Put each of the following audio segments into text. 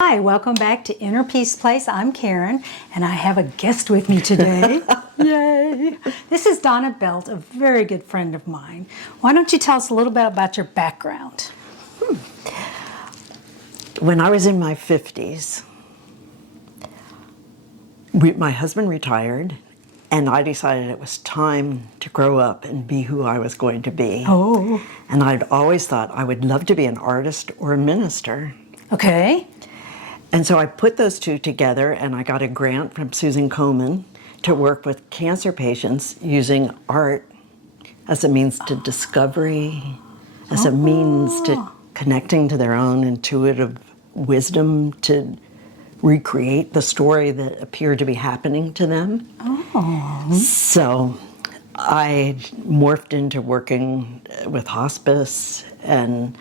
Hi, welcome back to Inner Peace Place. I'm Karen, and I have a guest with me today. Yay! This is Donna Belt, a very good friend of mine. Why don't you tell us a little bit about your background? When I was in my 50s, my husband retired, and I decided it was time to grow up and be who I was going to be. Oh. And I'd always thought I would love to be an artist or a minister. Okay. And so I put those two together, and I got a grant from Susan Komen to work with cancer patients using art as a means to discovery, as a means to connecting to their own intuitive wisdom to recreate the story that appeared to be happening to them. So I morphed into working with hospice, and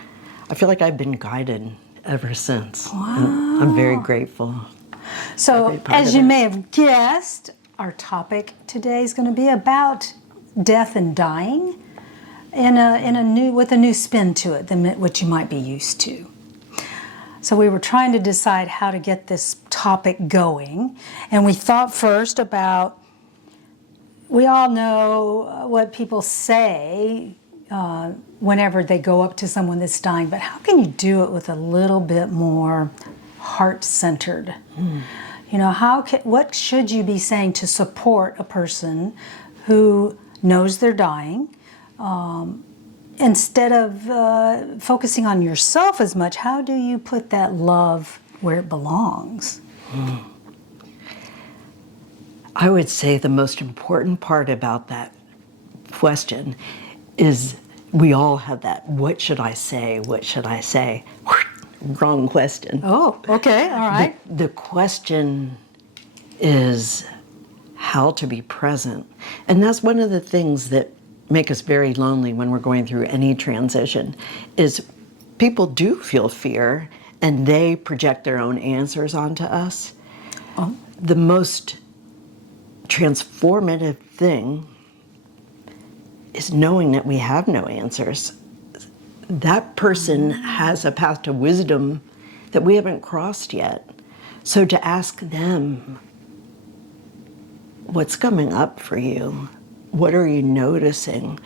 I feel like I've been guided ever since. And I'm very grateful. So, as you may have guessed, our topic today is going to be about death and dying with a new spin to it than what you might be used to. So we were trying to decide how to get this topic going, and we thought first about, we all know what people say whenever they go up to someone that's dying, but how can you do it with a little bit more heart-centered? You know, what should you be saying to support a person who knows they're dying? Instead of focusing on yourself as much, how do you put that love where it belongs? I would say the most important part about that question is we all have that, what should I say, what should I say? Wrong question. Oh, okay, all right. The question is how to be present. And that's one of the things that make us very lonely when we're going through any transition, is people do feel fear and they project their own answers onto us. The most transformative thing is knowing that we have no answers. That person has a path to wisdom that we haven't crossed yet. So to ask them, what's coming up for you? What are you noticing?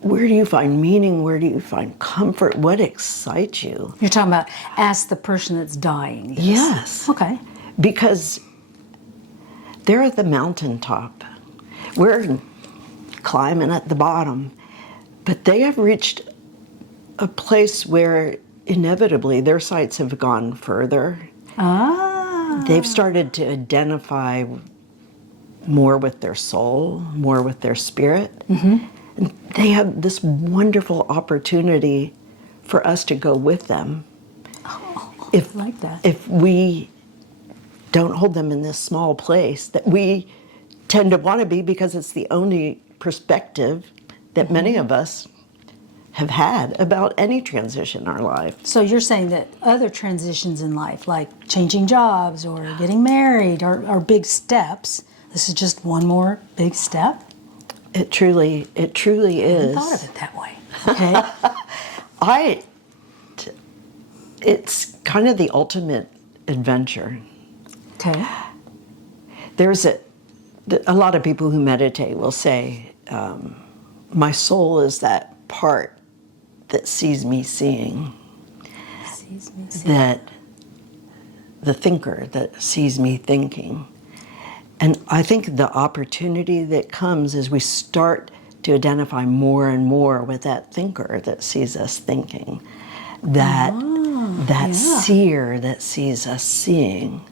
Where do you find meaning? Where do you find comfort? What excites you? You're talking about ask the person that's dying. Yes. Okay. Because they're at the mountaintop. We're climbing at the bottom. But they have reached a place where inevitably their sights have gone further. They've started to identify more with their soul, more with their spirit. And they have this wonderful opportunity for us to go with them. I like that. If we don't hold them in this small place that we tend to want to be, because it's the only perspective that many of us have had about any transition in our life. So you're saying that other transitions in life, like changing jobs or getting married, are big steps. This is just one more big step? It truly is. I thought of it that way. Okay. It's kind of the ultimate adventure. Okay. There's a lot of people who meditate will say, my soul is that part that sees me seeing. That the thinker that sees me thinking. And I think the opportunity that comes as we start to identify more and more with that thinker that sees us thinking, that seer that sees us seeing,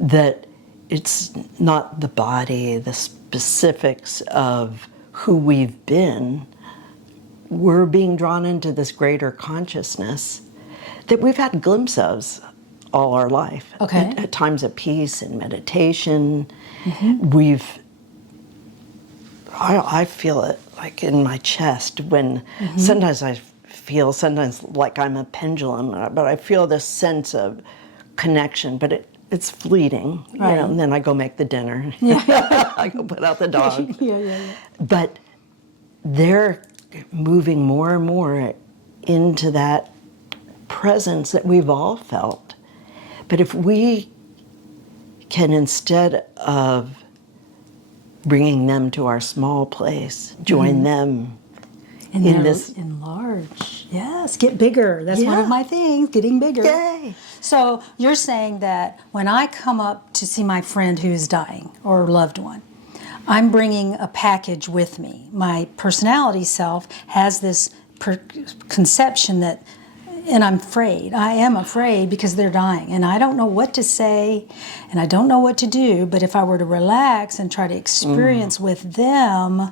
that it's not the body, the specifics of who we've been. We're being drawn into this greater consciousness that we've had glimpses of all our life. Okay. At times of peace and meditation. I feel it like in my chest when sometimes I feel like I'm a pendulum, but I feel this sense of connection, but it's fleeting. Right. You know, and then I go make the dinner. I go put out the dog. But they're moving more and more into that presence that we've all felt. But if we can, instead of bringing them to our small place, join them And in they're this. enlarge. Yes, get bigger. That's one Yeah. of my things, getting bigger. Yay. So you're saying that when I come up to see my friend who's dying or loved one, I'm bringing a package with me. My personality self has this conception that, and I'm afraid. I am afraid because they're dying, and I don't know what to say, and I don't know what to do. But if I were to relax and try to experience with them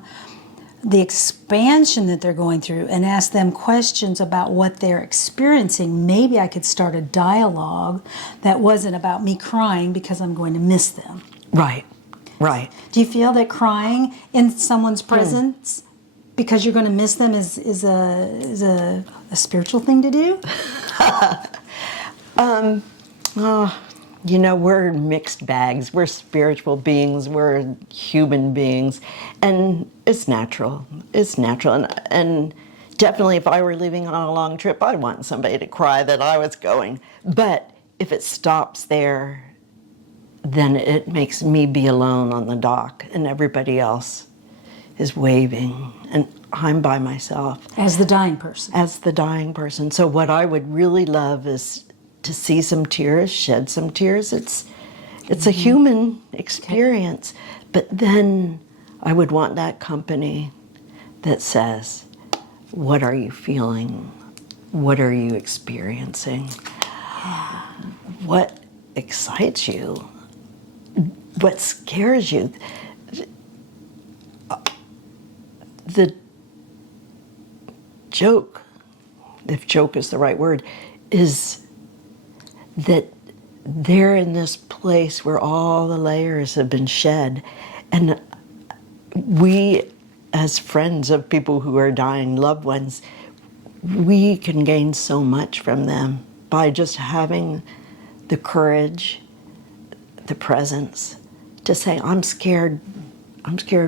the expansion that they're going through and ask them questions about what they're experiencing, maybe I could start a dialogue that wasn't about me crying because I'm going to miss them. Right, right. Do you feel that crying in someone's presence because you're going to miss them is a spiritual thing to do? You know, we're mixed bags. We're spiritual beings. We're human beings. And it's natural. It's natural. And definitely if I were leaving on a long trip, I'd want somebody to cry that I was going. But if it stops there, then it makes me be alone on the dock and everybody else is waving and I'm by myself. As the dying person. As the dying person. So what I would really love is to see some tears, shed some tears. It's a human experience. But then I would want that company that says, what are you feeling? What are you experiencing? What excites you? What scares you? The joke, if joke is the right word, is that they're in this place where all the layers have been shed. And we, as friends of people who are dying, loved ones, we can gain so much from them by just having the courage, the presence to say, I'm scared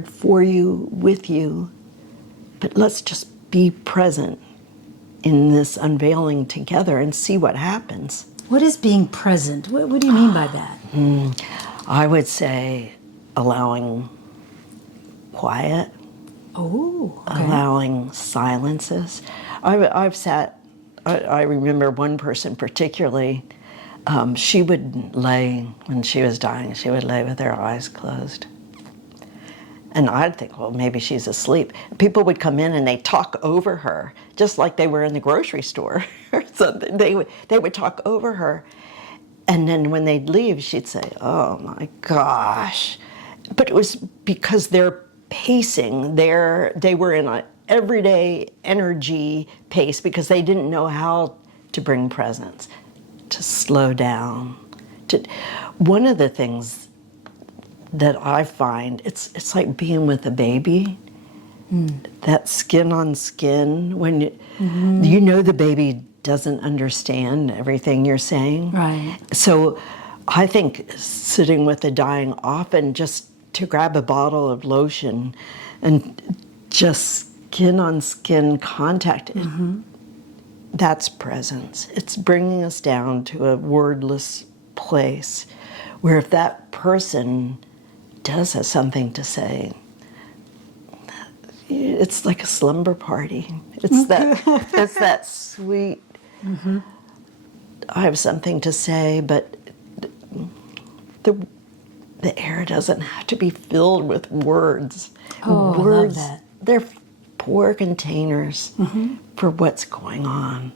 for you, with you, but let's just be present in this unveiling together and see what happens. What is being present? What do you mean by that? I would say allowing quiet, Oh, okay. allowing silences. I've sat, I remember one person particularly, she would lay, when she was dying, she would lay with her eyes closed. And I'd think, well, maybe she's asleep. People would come in and they'd talk over her, just like they were in the grocery store or something. They would talk over her. And then when they'd leave, she'd say, oh my gosh. But it was because they're pacing. They were in an everyday energy pace because they didn't know how to bring presence, to slow down. One of the things that I find, it's like being with a baby. That skin on skin, when you know the baby doesn't understand everything you're saying. Right. So I think sitting with the dying, often just to grab a bottle of lotion and just skin on skin contact, that's presence. It's bringing us down to a wordless place where if that person does have something to say, it's like a slumber party. It's that sweet, I have something to say, but the air doesn't have to be filled with words. Oh, Words, I love that. they're poor containers for what's going on.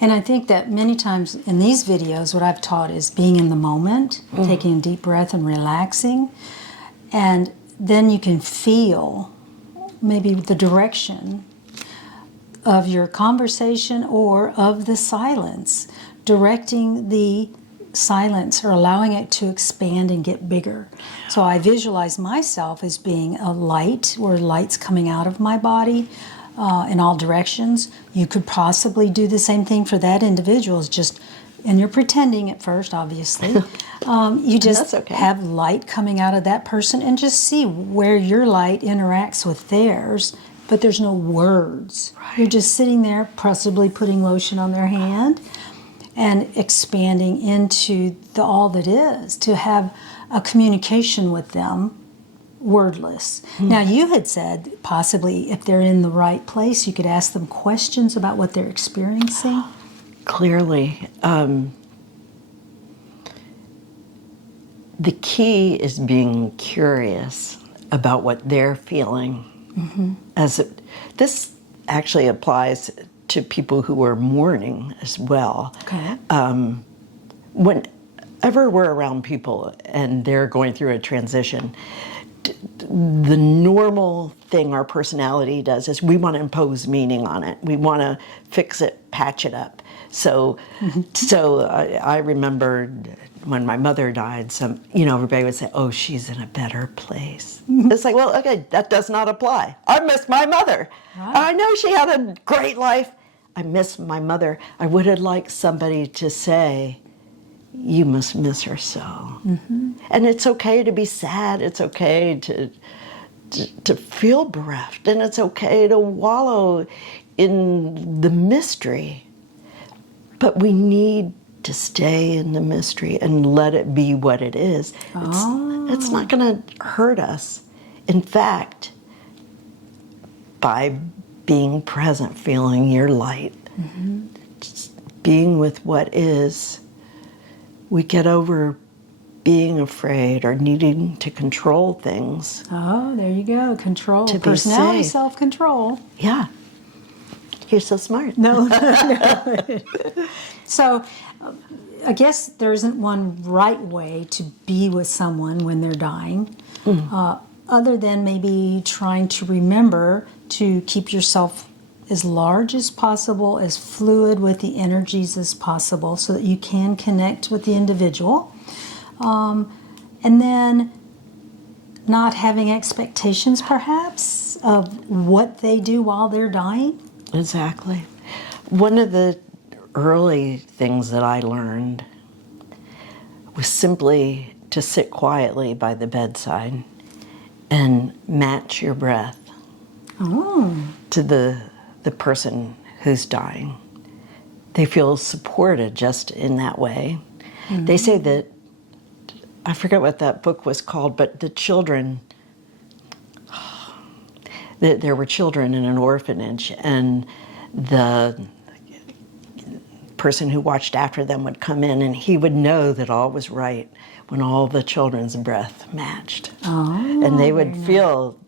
And I think that many times in these videos, what I've taught is being in the moment, taking a deep breath and relaxing. And then you can feel maybe the direction of your conversation or of the silence, directing the silence or allowing it to expand and get bigger. So I visualize myself as being a light, where light's coming out of my body in all directions. You could possibly do the same thing for that individual. It's just, and you're pretending at first, obviously. You just That's okay. have light coming out of that person and just see where your light interacts with theirs but there's no words. You're just sitting there, possibly putting lotion on their hand and expanding into all that is, to have a communication with them wordless. Now, you had said possibly if they're in the right place, you could ask them questions about what they're experiencing. Clearly, the key is being curious about what they're feeling. This actually applies to people who are mourning as well. Okay. Whenever we're around people and they're going through a transition, the normal thing our personality does is we want to impose meaning on it. We want to fix it, patch it up. So I remember when my mother died, everybody would say, "Oh, she's in a better place." It's like, well, okay, that does not apply. I miss my mother. Right. I know she had a great life. I miss my mother. I would have liked somebody to say, "You must miss her so." And it's okay to be sad. It's okay to feel bereft, and it's okay to wallow in the mystery. But we need to stay in the mystery and let it be what it is. It's not going to hurt us. In fact, by being present, feeling your light, just being with what is, we get over being afraid or needing to control things. Oh, there you go. Control. To be Personality, safe. self-control. Yeah. You're so smart. No. So, I guess there isn't one right way to be with someone when they're dying, other than maybe trying to remember to keep yourself as large as possible, as fluid with the energies as possible, so that you can connect with the individual. And then not having expectations, perhaps, of what they do while they're dying. Exactly. One of the early things that I learned was simply to sit quietly by the bedside and match your breath to the person who's dying. They feel supported just in that way. They say that, I forget what that book was called, but the children, there were children in an orphanage, and the person who watched after them would come in, and he would know that all was right when all the children's breath matched. And they would feel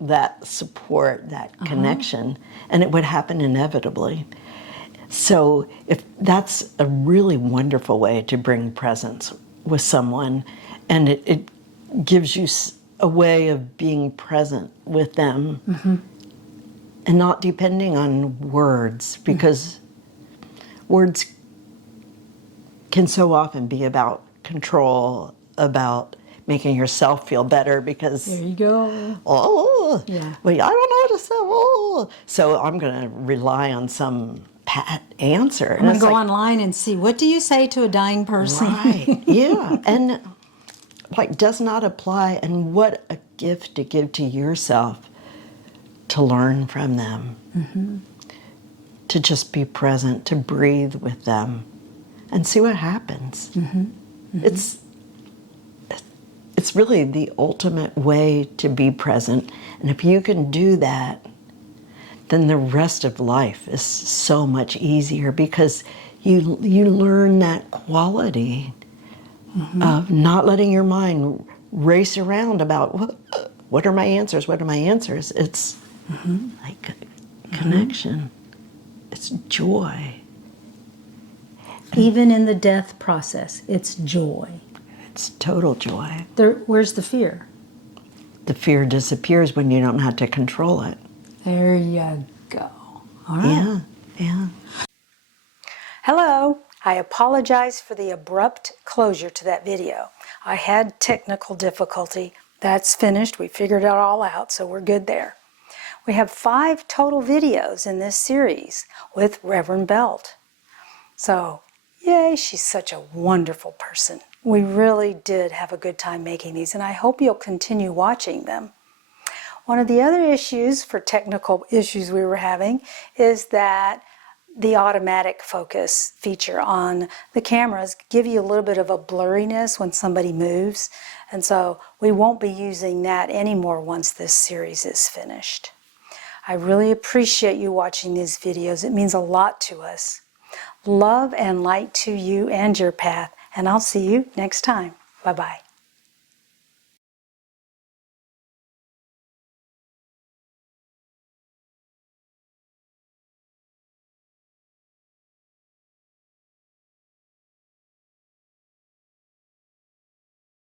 that support, that connection, and it would happen inevitably. So if that's a really wonderful way to bring presence with someone, and it gives you a way of being present with them and not depending on words, because words can so often be about control, about making yourself feel better, because There you go. Yeah. well, I don't know what to say. So I'm going to rely on some pat answer. I'm going to go online and see, what do you say to a dying person? Right. Yeah. And does not apply. And what a gift to give to yourself to learn from them, to just be present, to breathe with them, and see what happens. It's really the ultimate way to be present. And if you can do that, then the rest of life is so much easier, because you learn that quality of not letting your mind race around about what are my answers, what are my answers. It's like connection. It's joy. Even in the death process, it's joy. It's total joy. Where's the fear? The fear disappears when you don't have to control it. There you go. All right. Yeah. Hello. I apologize for the abrupt closure to that video. I had technical difficulty. That's finished. We figured it all out, so we're good there. We have 5 total videos in this series with Reverend Belt. So, yay, she's such a wonderful person. We really did have a good time making these, and I hope you'll continue watching them. One of the other issues, for technical issues we were having, is that the automatic focus feature on the cameras give you a little bit of a blurriness when somebody moves. And so we won't be using that anymore once this series is finished. I really appreciate you watching these videos. It means a lot to us. Love and light to you and your path. And I'll see you next time. Bye-bye.